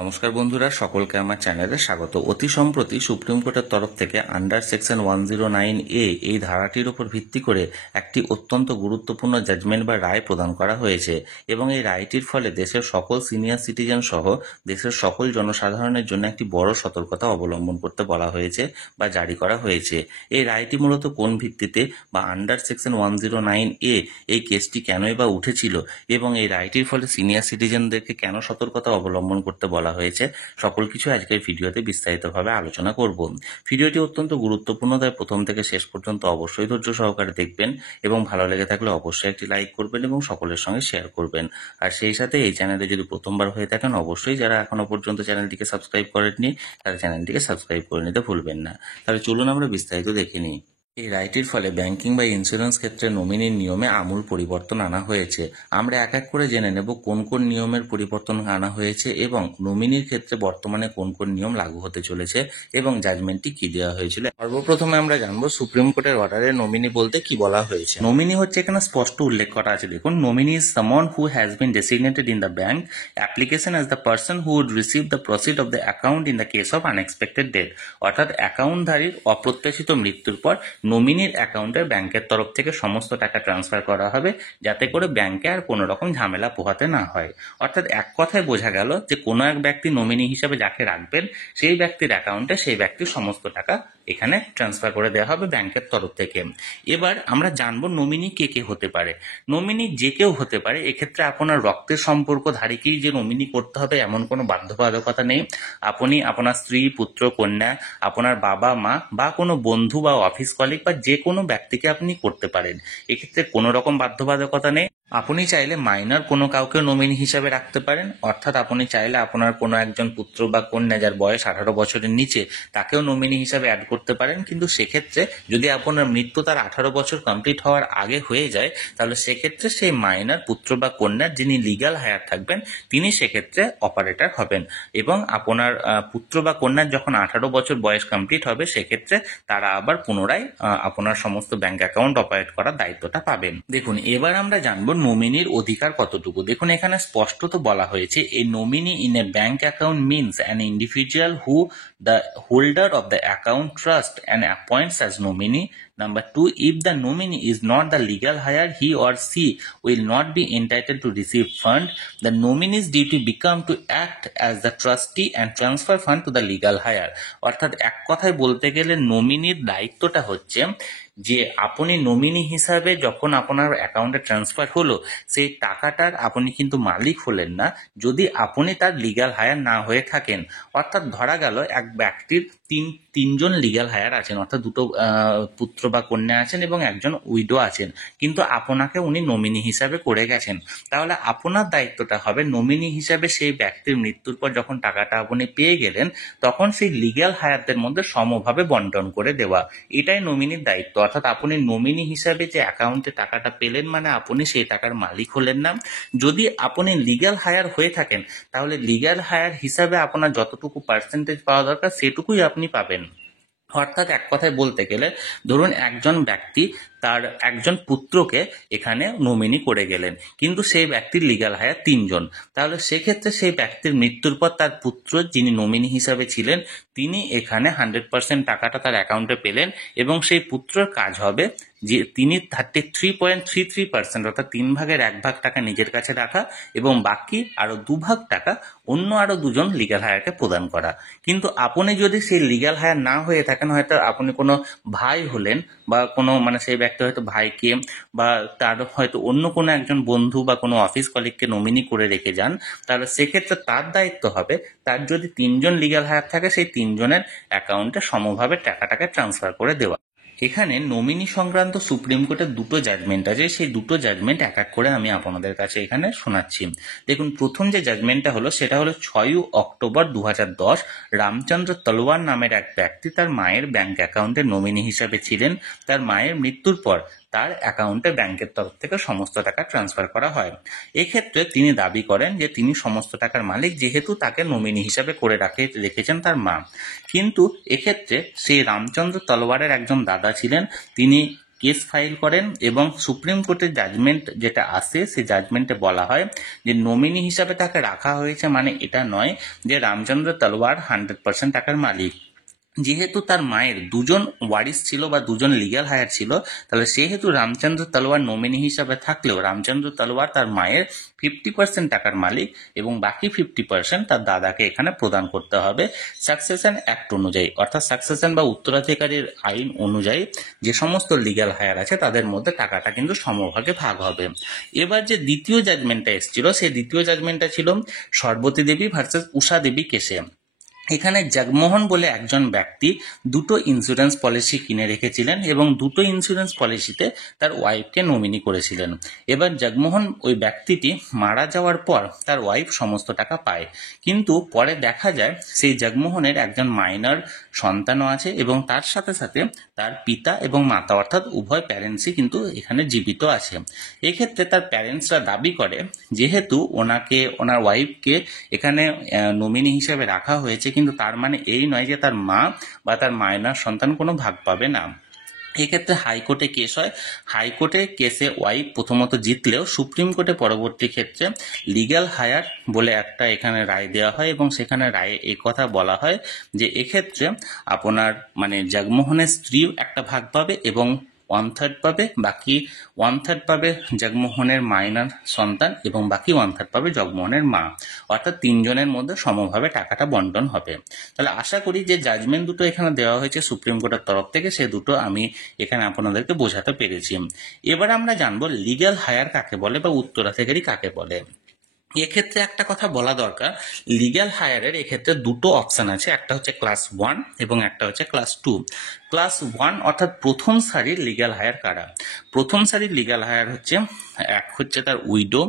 নমস্কার বন্ধুরা, সকলকে আমার চ্যানেলে স্বাগত। অতি সম্প্রতি সুপ্রিম কোর্টের তরফ থেকে আন্ডার সেকশন 109A এই ধারাটির উপর ভিত্তি করে একটি অত্যন্ত গুরুত্বপূর্ণ জাজমেন্ট বা রায় প্রদান করা হয়েছে এবং এই রায়টির ফলে দেশের সকল সিনিয়র সিটিজেন সহ দেশের সকল জনসাধারণের জন্য একটি বড় সতর্কতা অবলম্বন করতে বলা হয়েছে বা জারি করা হয়েছে। এই রায়টি মূলত কোন ভিত্তিতে বা আন্ডার সেকশন 109A এই কেসটি কেনই বা উঠেছিল এবং এই রায়টির ফলে সিনিয়র সিটিজেনদেরকে কেন সতর্কতা অবলম্বন করতে বলা হয়েছে, সকল কিছু আজকের ভিডিওতে বিস্তারিতভাবে আলোচনা করব। ভিডিওটি অত্যন্ত গুরুত্বপূর্ণ, তাই প্রথম থেকে শেষ পর্যন্ত অবশ্যই ধৈর্য সহকারে দেখবেন এবং ভালো লেগে থাকলে অবশ্যই একটি লাইক করবেন এবং সকলের সঙ্গে শেয়ার করবেন। আর সেই সাথে এই চ্যানেলে যদি প্রথমবার হয়ে থাকেন, অবশ্যই যারা এখনো পর্যন্ত চ্যানেলটিকে সাবস্ক্রাইব করেননি তারা চ্যানেলটিকে সাবস্ক্রাইব করে নিতে ভুলবেন না। তাহলে চলুন আমরা বিস্তারিত দেখে নিই। এই রায়টির ফলে ব্যাংকিং বা ইন্স্যুরেন্স ক্ষেত্রে নমিনির নিয়মে আমূল পরিবর্তন আনা হয়েছে। আমরা এক এক করে জেনে নেব কোন কোন নিয়মের পরিবর্তন আনা হয়েছে এবং নমিনির ক্ষেত্রে বর্তমানে কোন কোন নিয়ম লাগু হতে চলেছে এবং জাজমেন্টটি কি দেওয়া হয়েছিল। সর্বপ্রথমে আমরা জানবো সুপ্রিম কোর্টের অর্ডারে নমিনি বলতে কি বলা হয়েছে। নমিনি হচ্ছে, এখানে স্পষ্ট উল্লেখ করা আছে, দেখুন, nominee is someone who has been designated in the bank application as the person who would receive the proceed of the account in the case of unexpected death. অর্থাৎ অ্যাকাউন্টধারীর অপ্রত্যাশিত মৃত্যুর পর নমিনির অ্যাকাউন্টে ব্যাংকের তরফ থেকে সমস্ত টাকা ট্রান্সফার করা হবে, যাতে করে ব্যাংকে আর কোনো রকম ঝামেলা পোহাতে না হয়। অর্থাৎ এক কথায় বোঝা গেল যে কোনো এক ব্যক্তি নমিনি হিসাবে যাকে রাখবেন সেই ব্যক্তির অ্যাকাউন্টে সেই ব্যক্তির সমস্ত টাকা এখানে ট্রান্সফার করে দেওয়া হবে ব্যাংকের তরফ থেকে। এবার আমরা জানবো নমিনি কে কে হতে পারে। নমিনি যে কেউ হতে পারে। এক্ষেত্রে আপনার রক্তের সম্পর্কধারীকেই যে নমিনি করতে হবে এমন কোনো বাধ্যবাধকতা নেই। আপনি আপনার স্ত্রী, পুত্র, কন্যা, আপনার বাবা মা বা কোনো বন্ধু বা অফিস কলিগ বা যে কোনো ব্যক্তিকে আপনি করতে পারেন। এক্ষেত্রে কোনো রকম বাধ্যবাধকতা নেই। আপনি চাইলে মাইনর কোনো কাউকে নমিনি হিসাবে রাখতে পারেন, অর্থাৎ আপনি চাইলে আপনার কোনো একজন পুত্র বা কন্যা যার বয়স 18 বছরের নিচে তাকেও নমিনি হিসাবে অ্যাড করতে পারেন। কিন্তু সেক্ষেত্রে যদি আপনার মৃত্যু তার 18 বছর কমপ্লিট হওয়ার আগে হয়ে যায়, তাহলে সেক্ষেত্রে সেই মাইনর পুত্র বা কন্যার যিনি লিগ্যাল হায়ার থাকবেন তিনি সেক্ষেত্রে অপারেটর হবেন এবং আপনার পুত্র বা কন্যার যখন 18 বছর বয়স কমপ্লিট হবে সেক্ষেত্রে তারা আবার পুনরায় আপনার সমস্ত ব্যাংক অ্যাকাউন্ট অপারেট করার দায়িত্বটা পাবেন। দেখুন, এবার আমরা জানবো নমিনির অধিকার কতটুকু। দেখুন, এখানে স্পষ্টত বলা হয়েছে, a nominee in a bank account means an individual who the holder of the account trust and appoints as nominee. Number 2, if the nominee is not the legal heir, he or she will not be entitled to receive fund. The nominee's duty become to act as the trustee and transfer fund to the legal heir. অর্থাৎ এক কথায় বলতে গেলে নমিনির দায়িত্বটা হচ্ছে যে আপনি nominee হিসাবে যখন আপনার অ্যাকাউন্টে ট্রান্সফার হলো সেই টাকাটার আপনি কিন্তু মালিক হলেন না যদি আপনি তার লিগ্যাল হায়ার না হয়ে থাকেন। অর্থাৎ ধরা গেল এক ব্যক্তির তিনজন লিগ্যাল হায়ার আছেন, অর্থাৎ দুটো পুত্র বা কন্যা আছেন এবং একজন উইডো আছেন, কিন্তু আপনাকে উনি নমিনি হিসাবে করে গেছেন। তাহলে আপনার দায়িত্বটা হবে নমিনি হিসাবে সেই ব্যক্তির মৃত্যুর পর যখন টাকাটা আপনি পেয়ে গেলেন তখন সেই লিগ্যাল হায়ারদের মধ্যে সমভাবে বন্টন করে দেওয়া। এটাই নমিনির দায়িত্ব। অর্থাৎ আপনি নমিনি হিসাবে যে অ্যাকাউন্টে টাকাটা পেলেন মানে আপনি সেই টাকার মালিক হলেন না। যদি আপনি লিগ্যাল হায়ার হয়ে থাকেন তাহলে লিগ্যাল হায়ার হিসাবে আপনার যতটুকু পার্সেন্টেজ পাওয়া দরকার সেটুকুই আপনি পাবেন। অর্থাৎ এক কথায় বলতে গেলে ধরুন একজন ব্যক্তি তার একজন পুত্রকে এখানে নমিনি করে গেলেন, কিন্তু সেই ব্যক্তির লিগ্যাল হায়ার 3 জন। তাহলে সেক্ষেত্রে সেই ব্যক্তির মৃত্যুর পর তার পুত্র যিনি নমিনি হিসাবে ছিলেন তিনি এখানে 100% টাকাটা তার অ্যাকাউন্টে পেলেন এবং সেই পুত্রর কাজ হবে যে তিনি 33.33% অর্থাৎ 3 ভাগের 1 ভাগ টাকা নিজের কাছে রাখা এবং বাকি আরো 2 ভাগ টাকা অন্য আরো 2 জন লিগ্যাল হায়ারকে প্রদান করা। কিন্তু আপনি যদি সেই লিগ্যাল হায়ার না হয়ে থাকেন, হয়তো আপনি কোনো ভাই হলেন বা কোনো সেই ব্যক্তি হয়তো ভাইকে বা তার হয়তো অন্য কোনো একজন বন্ধু বা কোনো অফিস কলিগকে নমিনি করে রেখে যান, তাহলে সেক্ষেত্রে তার দায়িত্ব হবে তার যদি 3 জন লিগ্যাল হায়ার থাকে সেই 3 জনের অ্যাকাউন্টে সমভাবে টাকাটাকে ট্রান্সফার করে দেওয়া। এখানে নমিনি সংক্রান্ত সুপ্রিম কোর্টের দুটো জাজমেন্ট আছে, সেই দুটো জাজমেন্ট এক এক করে আমি আপনাদের কাছে এখানে শোনাচ্ছি। দেখুন, প্রথম যে জাজমেন্টটা হলো সেটা হলো 6 অক্টোবর 2010। রামচন্দ্র তলওয়ার নামের এক ব্যক্তি তার মায়ের ব্যাংক অ্যাকাউন্টে নমিনি হিসাবে ছিলেন। তার মায়ের মৃত্যুর পর তার অ্যাকাউন্টে ব্যাংকের তরফ থেকে সমস্ত টাকা ট্রান্সফার করা হয়। এক্ষেত্রে তিনি দাবি করেন যে তিনি সমস্ত টাকার মালিক, যেহেতু তাকে নমিনি হিসাবে করে রেখেছেন তার মা। কিন্তু এক্ষেত্রে সেই রামচন্দ্র তলওয়ারের একজন দাদা ছিলেন, তিনি কেস ফাইল করেন এবং সুপ্রিম কোর্টের জাজমেন্ট যেটা আসে সেই জাজমেন্টে বলা হয় যে নমিনি হিসাবে তাকে রাখা হয়েছে মানে এটা নয় যে রামচন্দ্র তলওয়ার 100% টাকার মালিক। যেহেতু তার মায়ের দুজন ওয়ারিস ছিল বা দুজন লিগ্যাল হায়ার ছিল, তাহলে সেহেতু রামচন্দ্র তলোয়ার নমিনি হিসাবে থাকলেও রামচন্দ্র তলোয়ার তার মায়ের 50% টাকার মালিক এবং বাকি 50% তার দাদাকে এখানে প্রদান করতে হবে সাকসেশন অ্যাক্ট অনুযায়ী, অর্থাৎ সাকসেশন বা উত্তরাধিকারীর আইন অনুযায়ী যে সমস্ত লিগ্যাল হায়ার আছে তাদের মধ্যে টাকাটা কিন্তু সমভাগে ভাগ হবে। এবার যে দ্বিতীয় জাজমেন্টটা এসেছিল সেই দ্বিতীয় জাজমেন্টটা ছিল সর্বতী দেবী ভার্সেস উষা দেবী কেসে। এখানে জগমোহন বলে একজন ব্যক্তি দুটো ইন্স্যুরেন্স পলিসি কিনে রেখেছিলেন এবং দুটো ইন্স্যুরেন্স পলিসিতে তার ওয়াইফকে নমিনি করেছিলেন। এবার জগমোহন ওই ব্যক্তিটি মারা যাওয়ার পর তার ওয়াইফ সমস্ত টাকা পায়, কিন্তু পরে দেখা যায় সেই জগমোহনের একজন মাইনর সন্তানও আছে এবং তার সাথে সাথে তার পিতা এবং মাতা অর্থাৎ উভয় প্যারেন্টসই কিন্তু এখানে জীবিত আছে। এক্ষেত্রে তার প্যারেন্টসরা দাবি করে যেহেতু ওনার ওয়াইফকে এখানে নমিনি হিসেবে রাখা হয়েছে, কিন্তু তার মানে এই নয় যে তার মা বা তার মাইনর সন্তান কোনো ভাগ পাবে না। এক্ষেত্রে হাইকোর্টে কেস হয়। হাইকোর্টে কেসে ওয়াইফ প্রথমত জিতলেও সুপ্রিম কোর্টে পরবর্তী ক্ষেত্রে লিগ্যাল হায়ার বলে একটা এখানে রায় দেওয়া হয় এবং সেখানে রায়ে এই কথা বলা হয় যে এক্ষেত্রে আপনার মানে জগমোহনের স্ত্রীও একটা ভাগ পাবে এবং 1/3 পাবে, বাকি 1/3 পাবে জগমোহনের মাইনর সন্তান এবং বাকি 1/3 পাবে জগমোহনের মা, অর্থাৎ তিনজনের মধ্যে সমভাবে টাকাটা বন্টন হবে। তাহলে আশা করি যে জাজমেন্ট দুটো এখানে দেওয়া হয়েছে সুপ্রিম কোর্টের তরফ থেকে সে দুটো আমি এখানে আপনাদেরকে বোঝাতে পেরেছি। এবার আমরা জানবো লিগ্যাল হায়ার কাকে বলে বা উত্তরাধিকারী কাকে বলে। এক্ষেত্রে একটা কথা বলা দরকার, লিগ্যাল হায়ারের এক্ষেত্রে দুটো অপশন আছে, একটা হচ্ছে ক্লাস 1 এবং একটা হচ্ছে ক্লাস 2। ক্লাস 1 অর্থাৎ প্রথম সারির লিগ্যাল হায়ার কারা? প্রথম সারির লিগ্যাল হায়ার হচ্ছে এক হচ্ছে তার উইডো,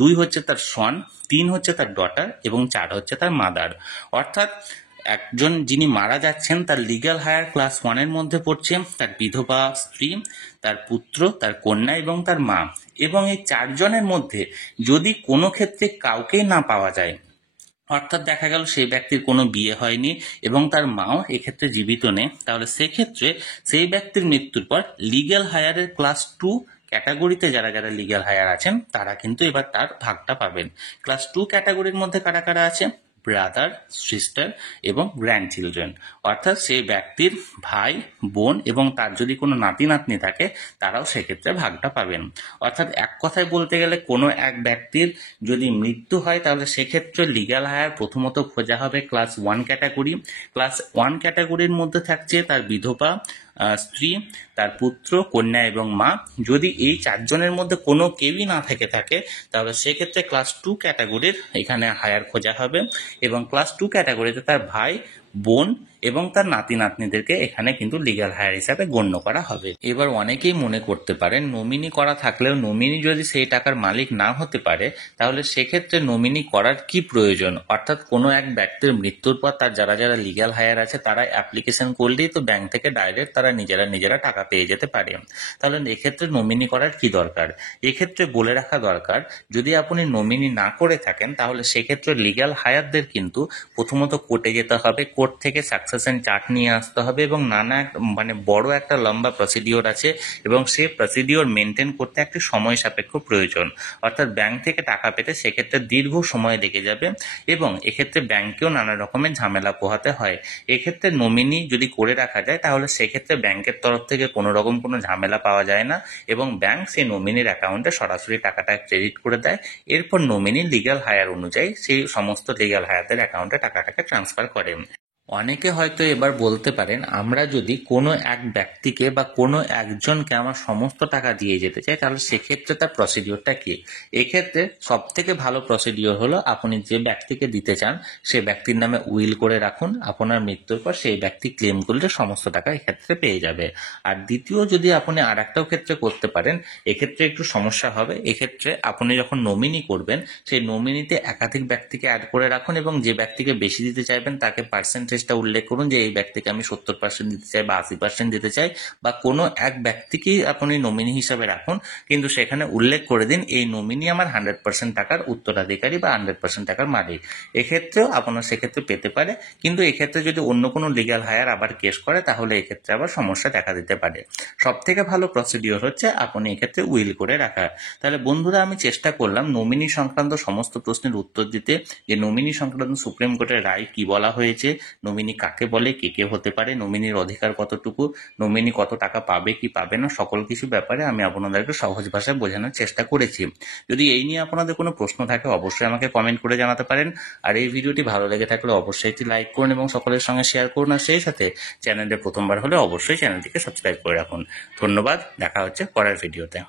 2 হচ্ছে তার সন, 3 হচ্ছে তার ডটার এবং 4 হচ্ছে তার মাদার। অর্থাৎ একজন যিনি মারা যাচ্ছেন তার লিগ্যাল হায়ার ক্লাস 1 এর মধ্যে পড়ছে তার বিধবা স্ত্রী, তার পুত্র, তার কন্যা এবং তার মা। এবং এই 4 জনের মধ্যে যদি কোনো ক্ষেত্রে কাউকেই না পাওয়া যায়, অর্থাৎ দেখা গেল সেই ব্যক্তির কোনো বিয়ে হয়নি এবং তার মাও এক্ষেত্রে জীবিত নেই, তাহলে সেক্ষেত্রে সেই ব্যক্তির মৃত্যুর পর লিগ্যাল হায়ারের ক্লাস 2 ক্যাটাগরিতে যারা যারা লিগ্যাল হায়ার আছেন তারা কিন্তু এবার তার ভাগটা পাবেন। ক্লাস 2 ক্যাটাগরির মধ্যে কারা কারা আছে? ব্রাদার, সিস্টার এবং গ্র্যান্ড চিলড্রেন, অর্থাৎ সেই ব্যক্তির ভাই, বোন এবং তার যদি কোনো নাতি নাতনি থাকে তারাও সেক্ষেত্রে ভাগটা পাবেন। অর্থাৎ এক কথায় বলতে গেলে কোনো এক ব্যক্তির যদি মৃত্যু হয় তাহলে সেক্ষেত্রে লিগ্যাল হায়ার প্রথমত খোঁজা হবে ক্লাস 1 ক্যাটাগরি। ক্লাস 1 ক্যাটাগরির মধ্যে থাকছে তার বিধবা স্ত্রী, তার পুত্র, কন্যা এবং মা। যদি এই 4 জনের মধ্যে কোনো কেউই না থেকে থাকে তাহলে সেক্ষেত্রে ক্লাস 2 ক্যাটাগরির এখানে হায়ার খোঁজা হবে এবং ক্লাস 2 ক্যাটাগরিতে তার ভাই, বোন এবং তার নাতি নাতনিদেরকে এখানে কিন্তু লিগ্যাল হায়ার হিসাবে গণ্য করা হবে। এবার অনেকেই মনে করতে পারেন নমিনি করা থাকলেও নমিনি যদি সেই টাকার মালিক না হতে পারে তাহলে সেক্ষেত্রে নমিনি করার কি প্রয়োজন? অর্থাৎ কোনো এক ব্যক্তির মৃত্যুর পর তার যারা যারা লিগ্যাল হায়ার আছে তারা অ্যাপ্লিকেশন করলেই তো ব্যাংক থেকে ডাইরেক্ট তারা নিজেরা টাকা পেয়ে যেতে পারে। তাহলে এক্ষেত্রে নমিনি করার কি দরকার? এক্ষেত্রে বলে রাখা দরকার, যদি আপনি নমিনি না করে থাকেন তাহলে সেক্ষেত্রে লিগ্যাল হায়ারদের কিন্তু প্রথমত কোর্টে যেতে হবে, কোর্ট থেকে সাকসেশন চার্ট নিয়ে আসতে হবে এবং নানা মানে বড় একটা লম্বা প্রসিডিওর আছে এবং সেই প্রসিডিওর মেনটেন করতে একটি সময় সাপেক্ষ প্রয়োজন। অর্থাৎ ব্যাংক থেকে টাকা পেতে সেক্ষেত্রে দীর্ঘ সময় লেগে যাবে এবং এক্ষেত্রে ব্যাংকেও নানা রকমের ঝামেলা পোহাতে হয়। এক্ষেত্রে নমিনি যদি করে রাখা যায় তাহলে সেক্ষেত্রে ব্যাংকের তরফ থেকে কোনো রকম কোনো ঝামেলা পাওয়া যায় না এবং ব্যাংক সেই নমিনির অ্যাকাউন্টে সরাসরি টাকাটা ক্রেডিট করে দেয়। এরপর নমিনি লিগ্যাল হায়ার অনুযায়ী সেই সমস্ত লিগ্যাল হায়ারদের অ্যাকাউন্টে টাকাটাকে ট্রান্সফার করে। অনেকে হয়তো এবার বলতে পারেন, আমরা যদি কোনো এক ব্যক্তিকে বা কোনো একজনকে আমার সমস্ত টাকা দিয়ে যেতে চাই তাহলে সেক্ষেত্রে তার প্রসিডিওরটা কি? এক্ষেত্রে সব থেকে ভালো প্রসিডিওর হলো আপনি যে ব্যক্তিকে দিতে চান সে ব্যক্তির নামে উইল করে রাখুন, আপনার মৃত্যুর পর সেই ব্যক্তি ক্লেম করলে সমস্ত টাকা এক্ষেত্রে পেয়ে যাবে। আর দ্বিতীয় যদি আপনি আর একটাও ক্ষেত্রে করতে পারেন, এক্ষেত্রে একটু সমস্যা হবে। এক্ষেত্রে আপনি যখন নমিনি করবেন সেই নমিনিতে একাধিক ব্যক্তিকে অ্যাড করে রাখুন এবং যে ব্যক্তিকে বেশি দিতে চাইবেন তাকে পার্সেন্টেজ পার্সেন্টেজটা উল্লেখ করুন যে এই ব্যক্তিকে আমি 70% দিতে চাই বা 80% দিতে চাই, বা কোনো এক ব্যক্তিকেই আপনি নমিনি হিসাবে রাখুন, কিন্তু সেখানে উল্লেখ করে দিন এই নমিনি আমার 100% টাকার উত্তরাধিকারী বা 100% টাকার মালিক। এক্ষেত্রেও আপনার সেক্ষেত্রে পেতে পারে, কিন্তু এক্ষেত্রে যদি অন্য কোনো লিগ্যাল হায়ার আবার কেস করে তাহলে এক্ষেত্রে আবার সমস্যা দেখা দিতে পারে। সব থেকে ভালো প্রসিডিওর হচ্ছে আপনি এক্ষেত্রে উইল করে রাখা। তাহলে বন্ধুরা, আমি চেষ্টা করলাম নমিনি সংক্রান্ত সমস্ত প্রশ্নের উত্তর দিতে, যে নমিনি সংক্রান্ত সুপ্রিম কোর্টের রায় কি বলা হয়েছে, নমিনি কাকে বলে, কে কে হতে পারে, নমিনির অধিকার কতটুকু, নমিনি কত টাকা পাবে কি পাবে না, সকল কিছু ব্যাপারে আমি আপনাদেরকে সহজ ভাষায় বোঝানোর চেষ্টা করেছি। যদি এই নিয়ে আপনাদের কোনো প্রশ্ন থাকে অবশ্যই আমাকে কমেন্ট করে জানাতে পারেন। আর এই ভিডিওটি ভালো লেগে থাকলে অবশ্যই একটি লাইক করুন এবং সকলের সঙ্গে শেয়ার করুন। আর সেই সাথে চ্যানেলে প্রথমবার হলে অবশ্যই চ্যানেলটিকে সাবস্ক্রাইব করে রাখুন। ধন্যবাদ, দেখা হচ্ছে পরের ভিডিওতে।